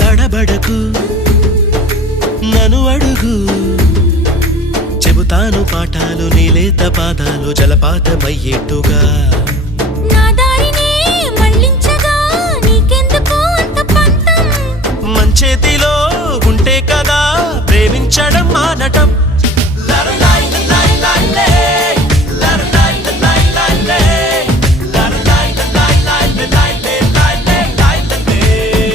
తడబడకు నన్ను అడుగు చెబుతాను పాఠాలు నీలేత పాదాలు జలపాతమయ్యేట్టుగా మంచేతిలో ఉంటే కదా ప్రేమించడం మానటం